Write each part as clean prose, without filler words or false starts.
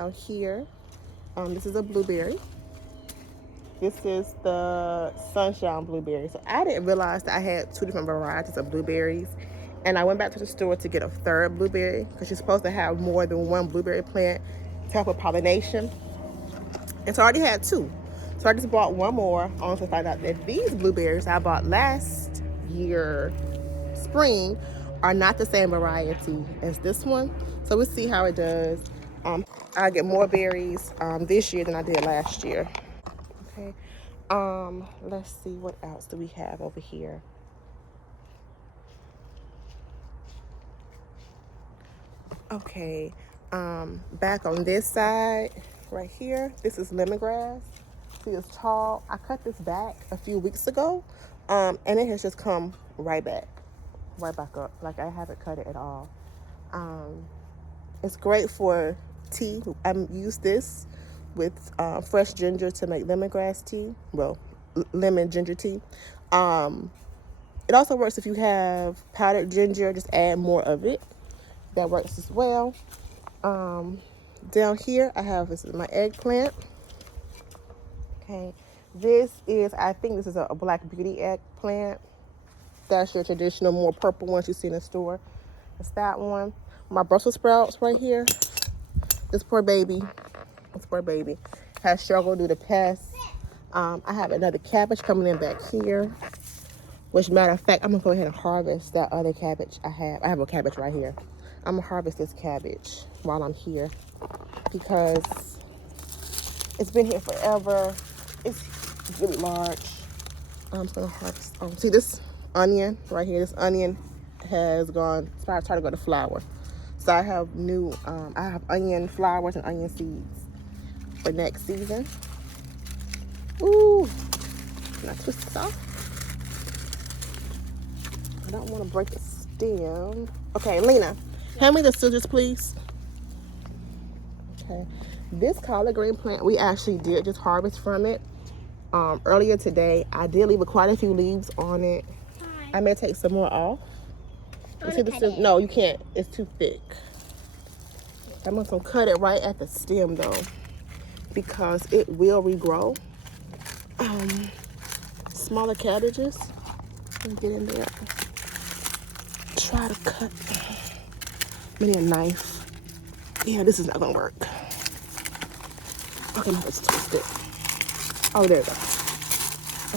down here. This is a blueberry. This is the sunshine blueberry. So I didn't realize that I had two different varieties of blueberries. And I went back to the store to get a third blueberry because you're supposed to have more than one blueberry plant to help with pollination. And so I already had two. So I just bought one more, only to find out that these blueberries I bought last year, spring, are not the same variety as this one. So we'll see how it does. I get more berries this year than I did last year. Okay. Let's see what else do we have over here. Okay. Back on this side, right here, this is lemongrass. See, it's tall. I cut this back a few weeks ago, and it has just come right back up. Like I haven't cut it at all. It's great for tea. I use this with fresh ginger to make lemongrass tea. Well, lemon ginger tea. It also works if you have powdered ginger. Just add more of it. That works as well. Down here, this is my eggplant. Okay, I think this is a Black Beauty eggplant. That's your traditional, more purple ones you see in the store. It's that one. My Brussels sprouts right here. This poor baby has struggled due to pests. I have another cabbage coming in back here. Which, matter of fact, I'm gonna go ahead and harvest that other cabbage I have. I have a cabbage right here. I'm gonna harvest this cabbage while I'm here because it's been here forever. It's really large. I'm just gonna harvest. See this onion right here? This onion has started to go to flower. So I have I have onion flowers and onion seeds for next season. Ooh, can I twist this off? I don't want to break the stem. Okay, Lena, hand me the scissors, please. Okay, this collard green plant, we actually did just harvest from it earlier today. I did leave quite a few leaves on it. Hi. I may take some more off. You see the stem? No, you can't. It's too thick. I'm going to cut it right at the stem though, because it will regrow. Smaller cabbages. Let me get in there. Try to cut. I need a knife. Yeah, this is not gonna work. Okay, now let's twist it. Oh, there we go.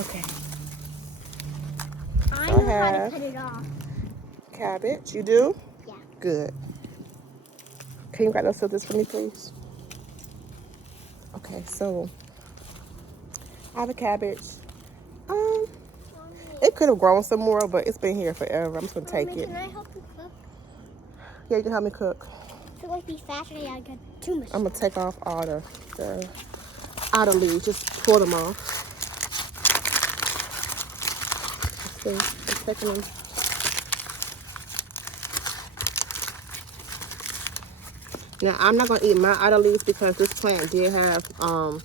Okay. I know how to cut it off. Cabbage, you do? Yeah. Good. Can you grab those scissors for me, please? Okay, so I have a cabbage. It could have grown some more, but it's been here forever. I'm just gonna take it. Can I help you cook? Yeah, you can help me cook. I feel like be faster. I got too much. I'm gonna take off all the outer leaves. Just pull them off. Let's see, I'm taking them. Now I'm not gonna eat my outer leaves because this plant did have some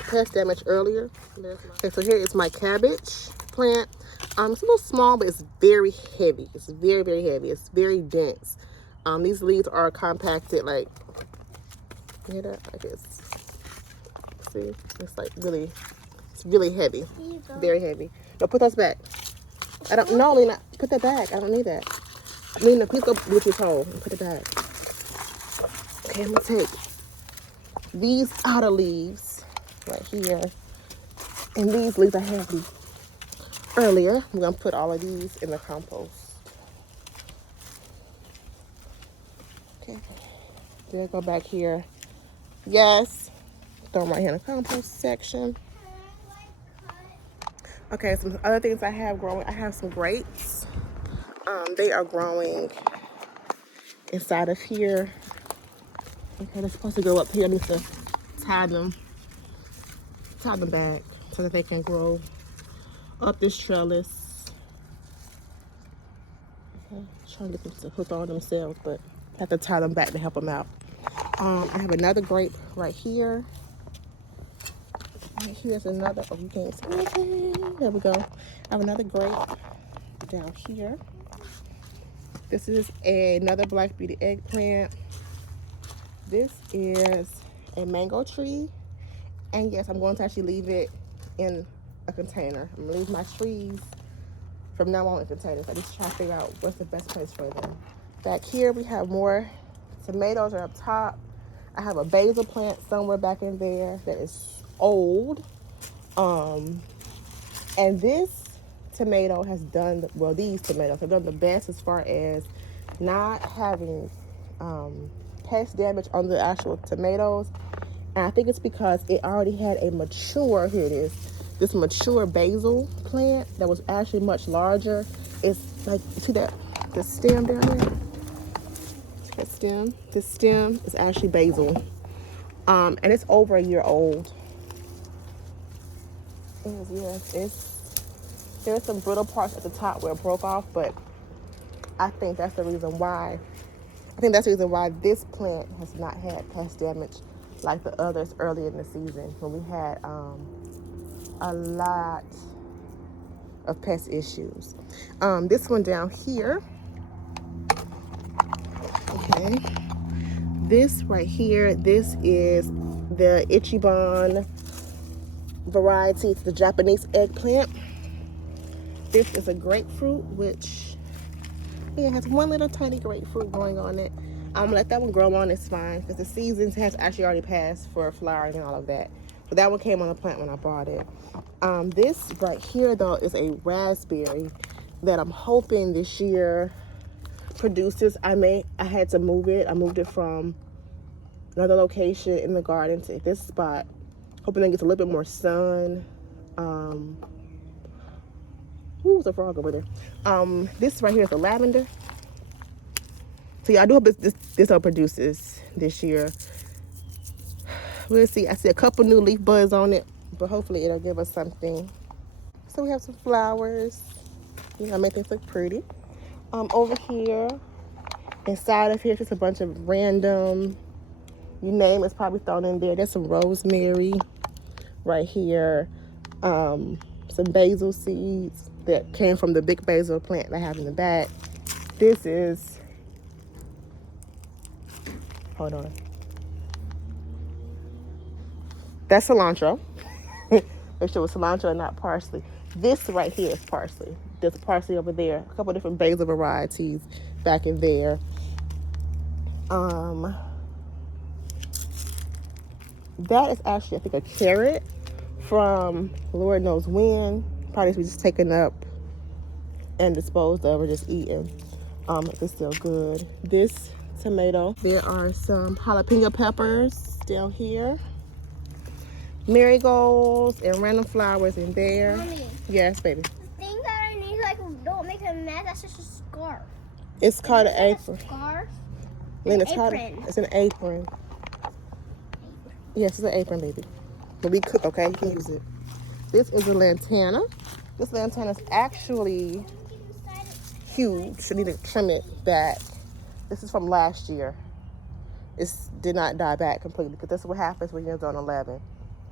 pest damage earlier. Okay, so here is my cabbage plant. It's a little small, but it's very heavy. It's very, very heavy. It's very dense. These leaves are compacted, like, you hear that? Like it's, see, it's like really, it's really heavy. Very heavy. No, put those back. No, Lena, put that back. I don't need that. Lena, please go with your toe and put it back. Okay, I'm gonna take these outer leaves right here. And these leaves are heavy. Earlier, I'm gonna put all of these in the compost. Okay, then go back here. Yes, throw them right here in the compost section. Okay, some other things I have growing. I have some grapes. They are growing inside of here. Okay, they're supposed to go up here. I need to tie them back so that they can grow up this trellis. Okay, trying to get them to hook on themselves, but I have to tie them back to help them out. I have another grape right here. Right here's another. Oh, you can't see anything. There we go. I have another grape down here. This is another Black Beauty eggplant. This is a mango tree. And yes, I'm going to actually leave it in a container. I'm going to leave my trees from now on in containers. I just try to figure out what's the best place for them. Back here, we have more tomatoes are up top. I have a basil plant somewhere back in there that is old. And this tomato has done, well, these tomatoes have done the best as far as not having pest damage on the actual tomatoes. And I think it's because it already had a mature, here it is, this mature basil plant that was actually much larger. It's like, see that, the stem down there? See that stem? This stem is actually basil. And it's over a year old. There's some brittle parts at the top where it broke off, but I think that's the reason why. I think that's the reason why this plant has not had pest damage like the others early in the season when we had a lot of pest issues. This one down here, okay, this right here, this is the Ichiban variety. It's the Japanese eggplant. This is a grapefruit, which it has one little tiny grapefruit growing on it. I'm gonna let that one grow on, it's fine, because the season has actually already passed for flowering and all of that. But that one came on the plant when I bought it. This right here though is a raspberry that I'm hoping this year produces. I had to move it. I moved it from another location in the garden to this spot, hoping it gets a little bit more sun. Ooh, there's a frog over there. This right here is the lavender. So yeah, I do hope this one produces this year. We'll see. I see a couple new leaf buds on it, but hopefully it'll give us something. So we have some flowers. You know, make things look pretty. Over here, inside of here, just a bunch of random, you name it's probably thrown in there. There's some rosemary right here. Some basil seeds that came from the big basil plant I have in the back. This is, hold on. That's cilantro. Make sure it's cilantro and not parsley. This right here is parsley. There's parsley over there. A couple different basil varieties back in there. That is actually, I think, a carrot from Lord knows when. Probably we just taken up and disposed of or just eaten. It's still good. This tomato, there are some jalapeno peppers still here. Marigolds and random flowers in there. Mommy, yes, baby. the thing that I need, like, don't make a mess, that's just a scarf. It's called an apron. Scarf? Lynn, Apron. it's an apron. Yes, it's an apron, baby. But we cook, okay? You can use it. This is a lantana. This lantana is actually huge. I need to trim it back. This is from last year. It did not die back completely because this is what happens when you're on 11.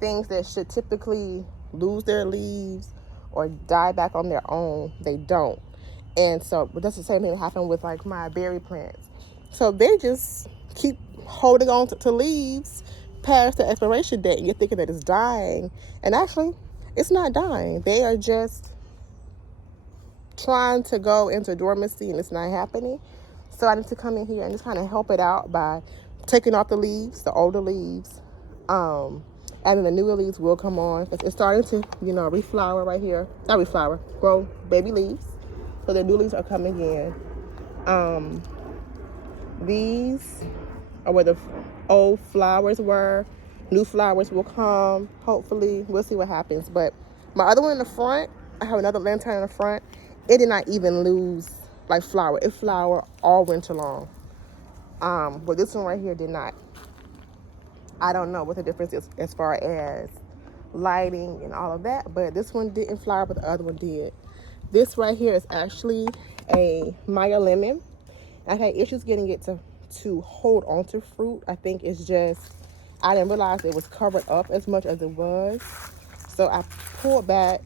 Things that should typically lose their leaves or die back on their own, they don't. And so, but that's the same thing that happened with like my berry plants. So they just keep holding on to leaves past the expiration date. You're thinking that it's dying. And actually, it's not dying. They are just trying to go into dormancy and it's not happening. So I need to come in here and just kind of help it out by taking off the leaves, the older leaves. And then the newer leaves will come on. It's starting to, you know, reflower right here. Not reflower, grow baby leaves. So the new leaves are coming in. These are where the old flowers were. New flowers will come, hopefully. We'll see what happens. But my other one in the front, I have another lantern in the front. It did not even lose, like, flower. It flowered all winter long. But this one right here did not. I don't know what the difference is as far as lighting and all of that. But this one didn't flower, but the other one did. This right here is actually a Maya lemon. I've had issues getting it to hold on to fruit. I think it's just, I didn't realize it was covered up as much as it was. So I pulled back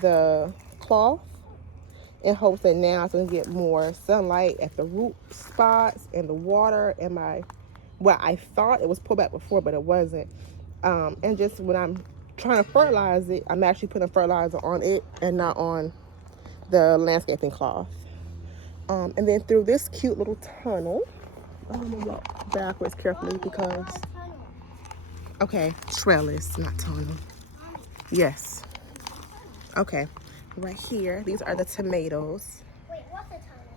the cloth in hopes that now I can get more sunlight at the root spots and the water and well, I thought it was pulled back before, but it wasn't. And just when I'm trying to fertilize it, I'm actually putting fertilizer on it and not on the landscaping cloth. And then through this cute little tunnel, I'm gonna walk backwards carefully because, okay, trellis, not tunnel. Yes. Okay, right here, these are the tomatoes. Wait, what's a tunnel?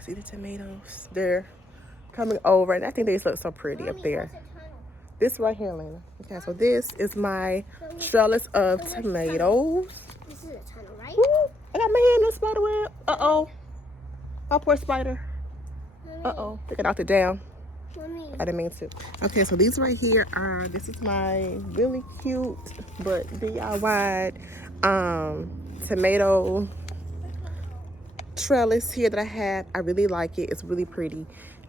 See the tomatoes? They're coming over, and I think they just look so pretty up there. What's a tunnel? This right here, Lena. Okay, so this is my trellis of tomatoes. This is a tunnel, right? Woo, I got my hand in the spider web. Uh-oh. Oh, poor spider. Mommy, Uh-oh. They got knocked it down. Mommy. I didn't mean to. Okay, so these right here are, this is my really cute but DIY tomato trellis here that I have. I really like it. It's really pretty.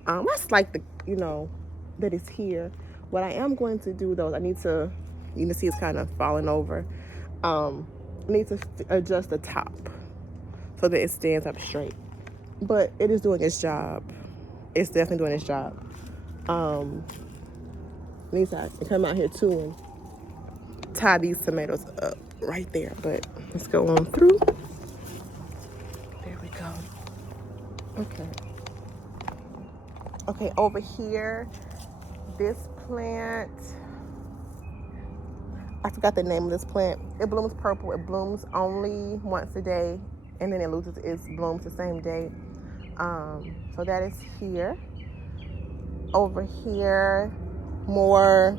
I just like the, that it's here. What I am going to do though, I need to, you can see it's kind of falling over. I need to adjust the top so that it stands up straight. But it is doing its job. It's definitely doing its job. Need to come out here too and tie these tomatoes up right there. But let's go on through. There we go. Okay. Okay, over here, this plant, I forgot the name of this plant. It blooms purple. It blooms only once a day, and then it loses its blooms the same day. So that is here. Over here, more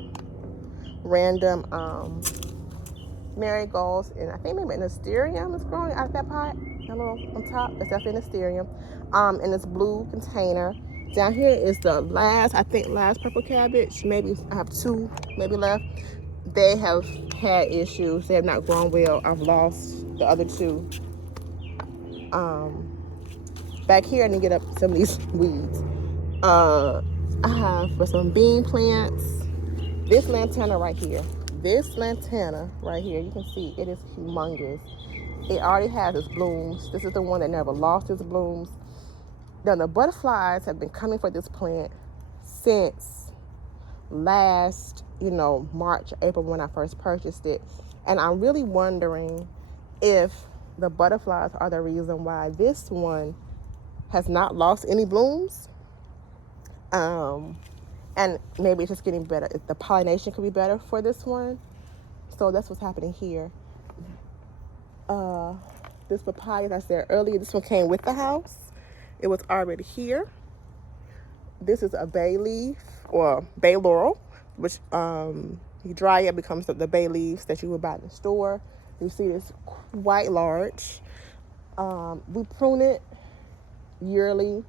random marigolds, and I think maybe an asterium is growing out of that pot. A little on top, that's definitely an asterium. In this blue container. Down here is the last purple cabbage. Maybe I have 2 maybe left. They have had issues. They have not grown well. I've lost the other 2. Back here, I need to get up some of these weeds. I have for some bean plants. This lantana right here. You can see it is humongous. It already has its blooms. This is the one that never lost its blooms. Now the butterflies have been coming for this plant since last, March, April when I first purchased it. And I'm really wondering if the butterflies are the reason why this one has not lost any blooms. And maybe it's just getting better. The pollination could be better for this one. So that's what's happening here. This papaya, as I said earlier, this one came with the house. It was already here. This is a bay leaf or bay laurel, which you dry it, becomes the bay leaves that you would buy in the store. You see it's quite large. We prune it yearly,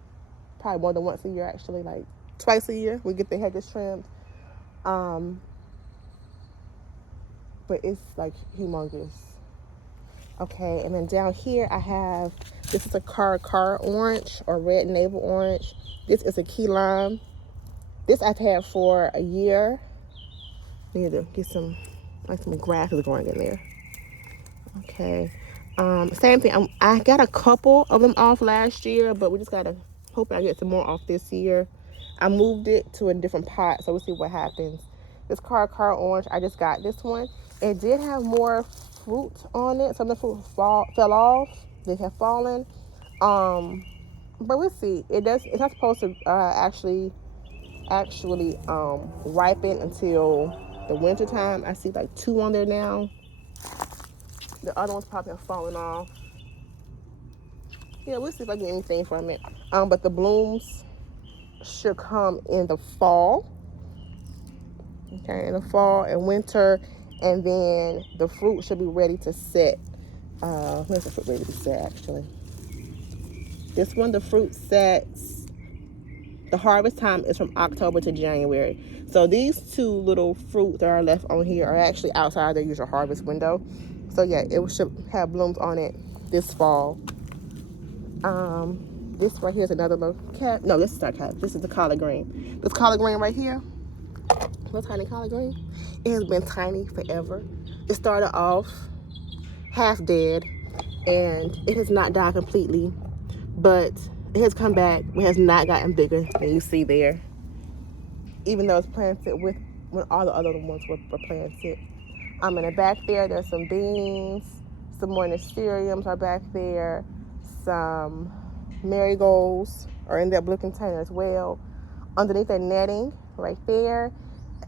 probably more than once a year actually, like twice a year. We get the hedges trimmed. But it's like humongous. Okay, and then down here I have, this is a Caracara orange or red navel orange. This is a key lime. This I've had for a year. I need to get some grasses growing in there. Okay, same thing. I got a couple of them off last year, but we just gotta hope I get some more off this year. I moved it to a different pot, so we'll see what happens. This Caracara orange, I just got this one. It did have more fruit on it. Some of the fruit fell off. They have fallen. But we'll see. It's not supposed to actually ripen until the winter time. I see like 2 on there now. The other ones probably have fallen off. Yeah, we'll see if I get anything from it. But the blooms should come in the fall. Okay, in the fall and winter, and then the fruit should be ready to set. Where's the fruit ready to set actually? This one, the fruit sets, the harvest time is from October to January. So these 2 little fruit that are left on here are actually outside their usual harvest window. So yeah, it should have blooms on it this fall. This right here is another little cat. No, this is not cat. This is the collard green. This collard green right here, little tiny collard green. It has been tiny forever. It started off half dead, and it has not died completely, but it has come back. It has not gotten bigger than you see there, even though it's planted with when all the other ones were planted. In the back there's some beans, some more nasturtiums are back there, some marigolds are in that blue container as well. Underneath that netting right there,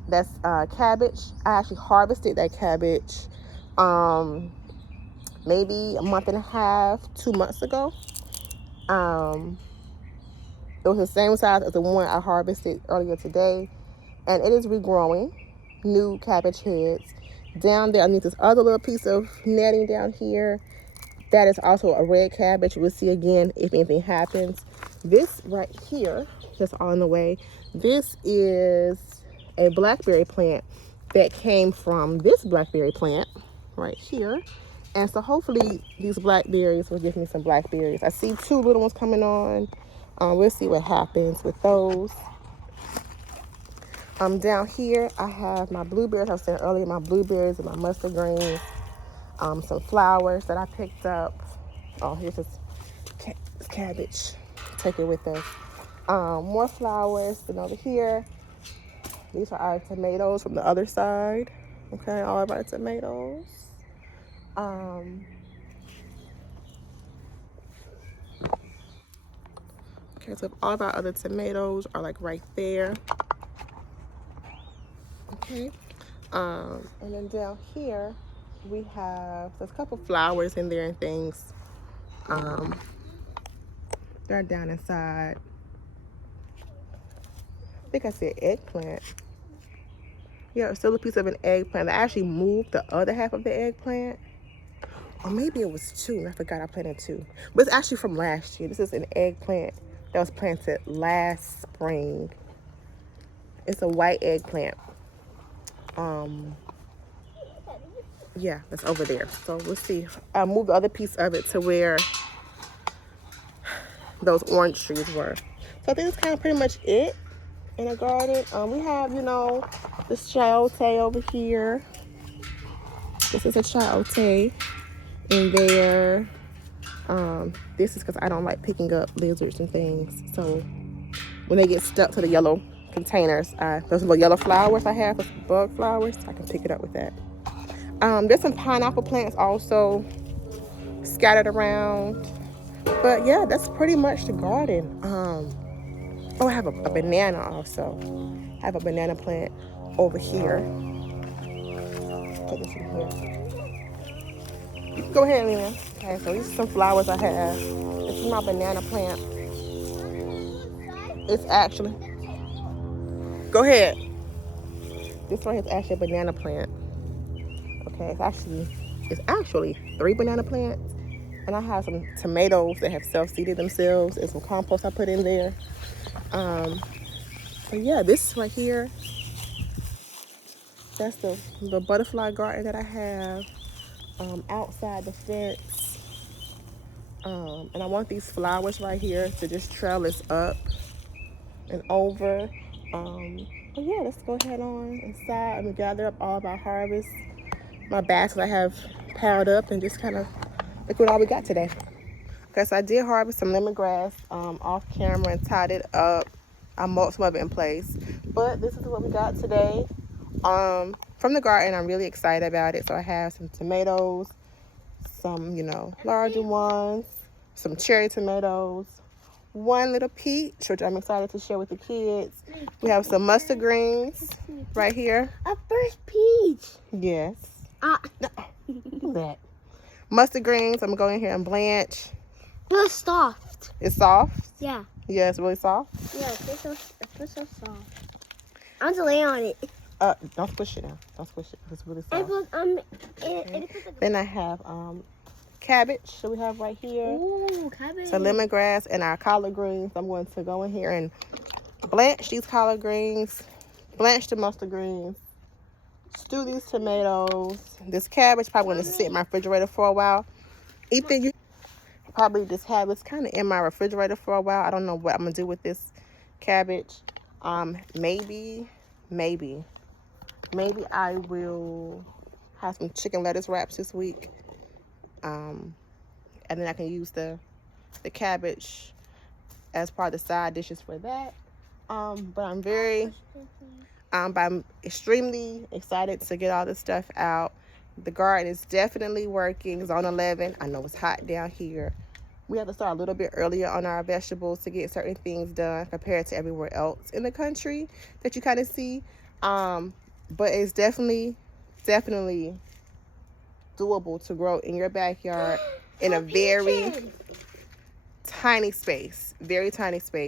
that's cabbage. I actually harvested that cabbage maybe a month and a half, 2 months ago. It was the same size as the one I harvested earlier today, and it is regrowing new cabbage heads. Down there underneath this other little piece of netting down here, that is also a red cabbage. We'll see again if anything happens. This right here, just on the way, this is a blackberry plant that came from this blackberry plant right here. And so hopefully these blackberries will give me some blackberries. I see 2 little ones coming on. We'll see what happens with those. Down here, I have my blueberries. I was saying earlier, my blueberries and my mustard greens. Some flowers that I picked up. Oh, here's this cabbage. Take it with us. More flowers. And over here, these are our tomatoes from the other side. Okay, all of our tomatoes. Okay, so all of our other tomatoes are like right there. Okay. And then down here, we have there's a couple flowers in there and things. They're down inside. I think I said eggplant. Yeah, it's still a piece of an eggplant. I actually moved the other half of the eggplant. Or maybe it was 2. I forgot I planted 2. But it's actually from last year. This is an eggplant that was planted last spring. It's a white eggplant. Yeah, that's over there. So we'll see. I moved the other piece of it to where those orange trees were. So I think that's kind of pretty much it in a garden. We have, this chayote over here. This is a chayote in there. This is because I don't like picking up lizards and things. So when they get stuck to the yellow containers, those little yellow flowers I have, those bug flowers, I can pick it up with that. There's some pineapple plants also scattered around. But yeah, that's pretty much the garden. Oh, I have a banana also. I have a banana plant over here. Put this in here. You can go ahead, Lena. Okay, so these are some flowers I have. This is my banana plant. It's actually, go ahead. This one is actually a banana plant. Okay, it's actually 3 banana plants. And I have some tomatoes that have self-seeded themselves and some compost I put in there. So yeah, this right here, that's the butterfly garden that I have outside the fence. And I want these flowers right here to just trellis up and over. But yeah, let's go ahead on inside and gather up all of our harvest. My basket I have piled up and just kind of look what all we got today. Okay, so I did harvest some lemongrass off camera and tied it up. I mulched some of it in place. But this is what we got today from the garden. I'm really excited about it. So I have some tomatoes, some, larger ones, some cherry tomatoes, 1 little peach, which I'm excited to share with the kids. We have some mustard greens right here. A first peach. Yes. No, do that. Mustard greens, I'm going to go in here and blanch. It's soft. It's soft? Yeah. Yeah, it's really soft? Yeah, it's so soft. I'm to lay on it. Don't squish it now. Don't squish it. It's really soft. Then I have cabbage that we have right here. Ooh, cabbage. So lemongrass and our collard greens. I'm going to go in here and blanch these collard greens, blanch the mustard greens, stew these tomatoes. This cabbage probably going to sit in my refrigerator for a while. Ethan, you probably just have this kind of in my refrigerator for a while. I don't know what I'm going to do with this cabbage. Maybe I will have some chicken lettuce wraps this week. and then I can use the cabbage as part of the side dishes for that. But I'm extremely excited to get all this stuff out. The garden is definitely working. Zone 11. I know it's hot down here. We have to start a little bit earlier on our vegetables to get certain things done compared to everywhere else in the country that you kind of see. But it's definitely doable to grow in your backyard in a very tiny space, very tiny space.